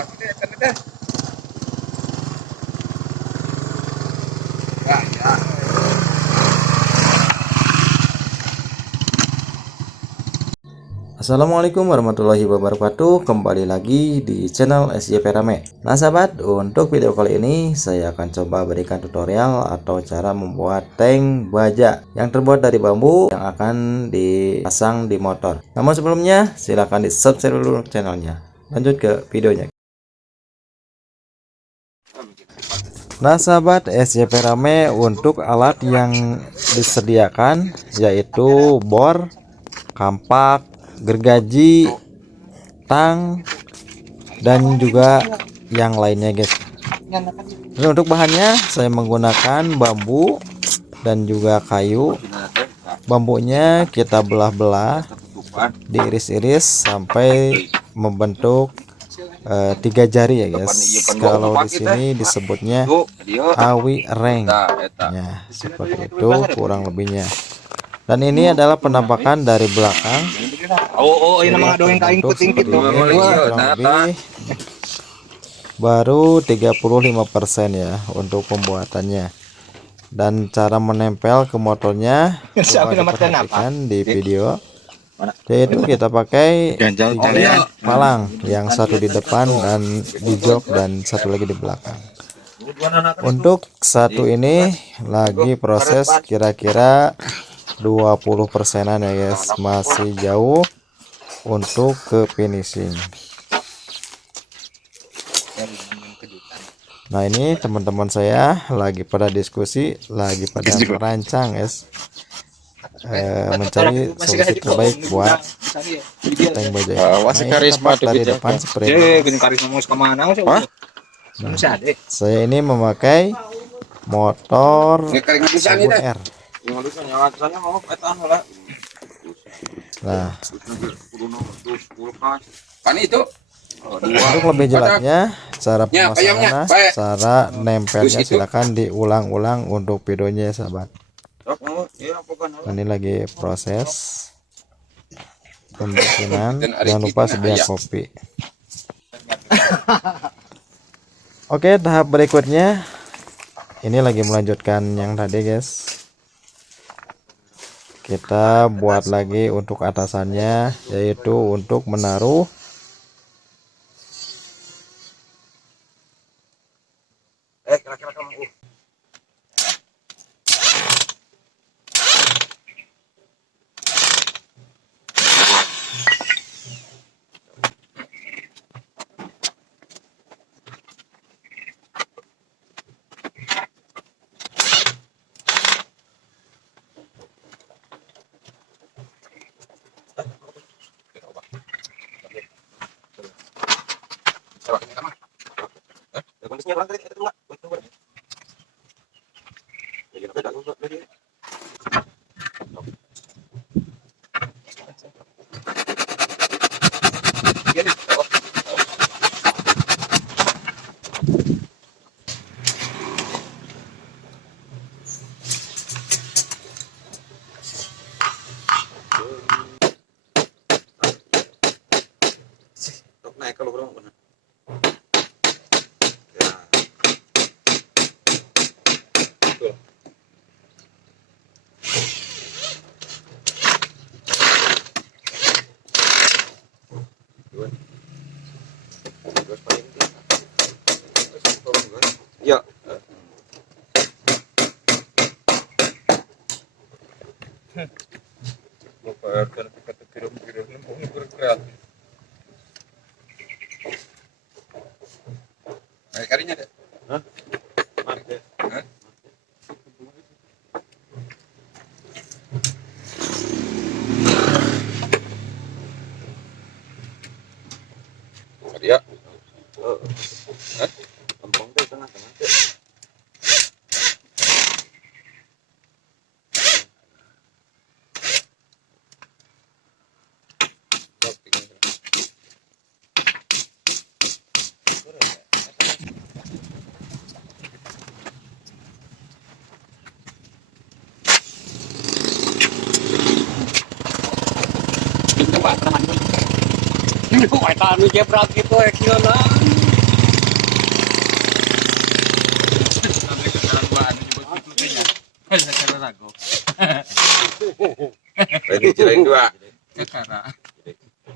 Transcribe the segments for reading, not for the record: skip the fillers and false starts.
Assalamualaikum warahmatullahi wabarakatuh. Kembali lagi di channel SJP Rame. Nah sahabat, untuk video kali ini saya akan coba berikan tutorial atau cara membuat tank baja yang terbuat dari bambu yang akan dipasang di motor. Namun sebelumnya silahkan di subscribe dulu channelnya. Lanjut ke videonya. Nah sahabat, SJP Rame, untuk alat yang disediakan yaitu bor, kampak, gergaji, tang, dan juga yang lainnya guys. Jadi untuk bahannya saya menggunakan bambu dan juga kayu. Bambunya kita belah-belah, diiris-iris sampai membentuk 3 jari ya guys. Kalau di sini disebutnya awi reng ya, seperti itu kurang lebihnya. Dan ini adalah penampakan dari belakang. Ini mah doing kain puting gitu. Lebih baru 35% ya untuk pembuatannya. Dan cara menempel ke motornya coba diperhatikan di video. Yaitu kita pakai 3 palang, yang satu di depan dan di jok dan satu lagi di belakang. Untuk satu ini lagi proses kira-kira 20%-an ya guys, masih jauh untuk ke finishing. Nah ini teman-teman saya lagi pada diskusi, lagi pada merancang guys, mencari solusi terbaik buat tank baja. Nah ini tampak dari depan seperti ini. Saya ini memakai motor Sabun R. Nah, untuk lebih jelasnya cara pemasangannya, cara nempelnya silahkan diulang-ulang untuk videonya sahabat. Ini lagi proses pembikinan, jangan lupa sedia kopi. Oke, tahap berikutnya ini lagi melanjutkan yang tadi guys. Kita buat lagi untuk atasannya, yaitu untuk menaruh naik kalau berapa benar. Ya. Karinya deh. Hah? Hah? Ya. Hah? Lempeng teh tengah-tengah teh. Ini kok eta nu jebrak gitu ya kieu. Ini cirain dua.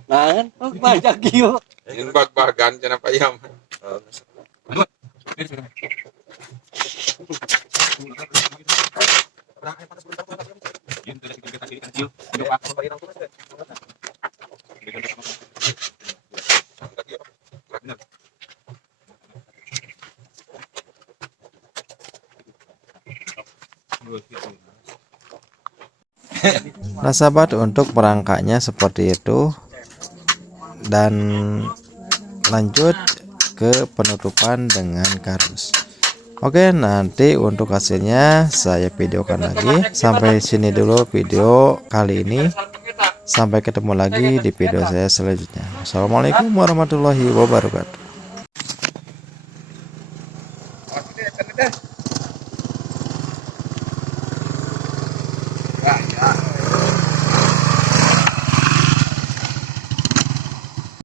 Nah, kan banyak gitu. Ini bag-bagan kenapa ayam? Nah sahabat, untuk perangkaknya seperti itu, dan lanjut ke penutupan dengan kardus. Oke, nanti untuk hasilnya saya videokan lagi. Sampai sini dulu video kali ini. Sampai ketemu lagi di video saya selanjutnya. Assalamualaikum warahmatullahi wabarakatuh.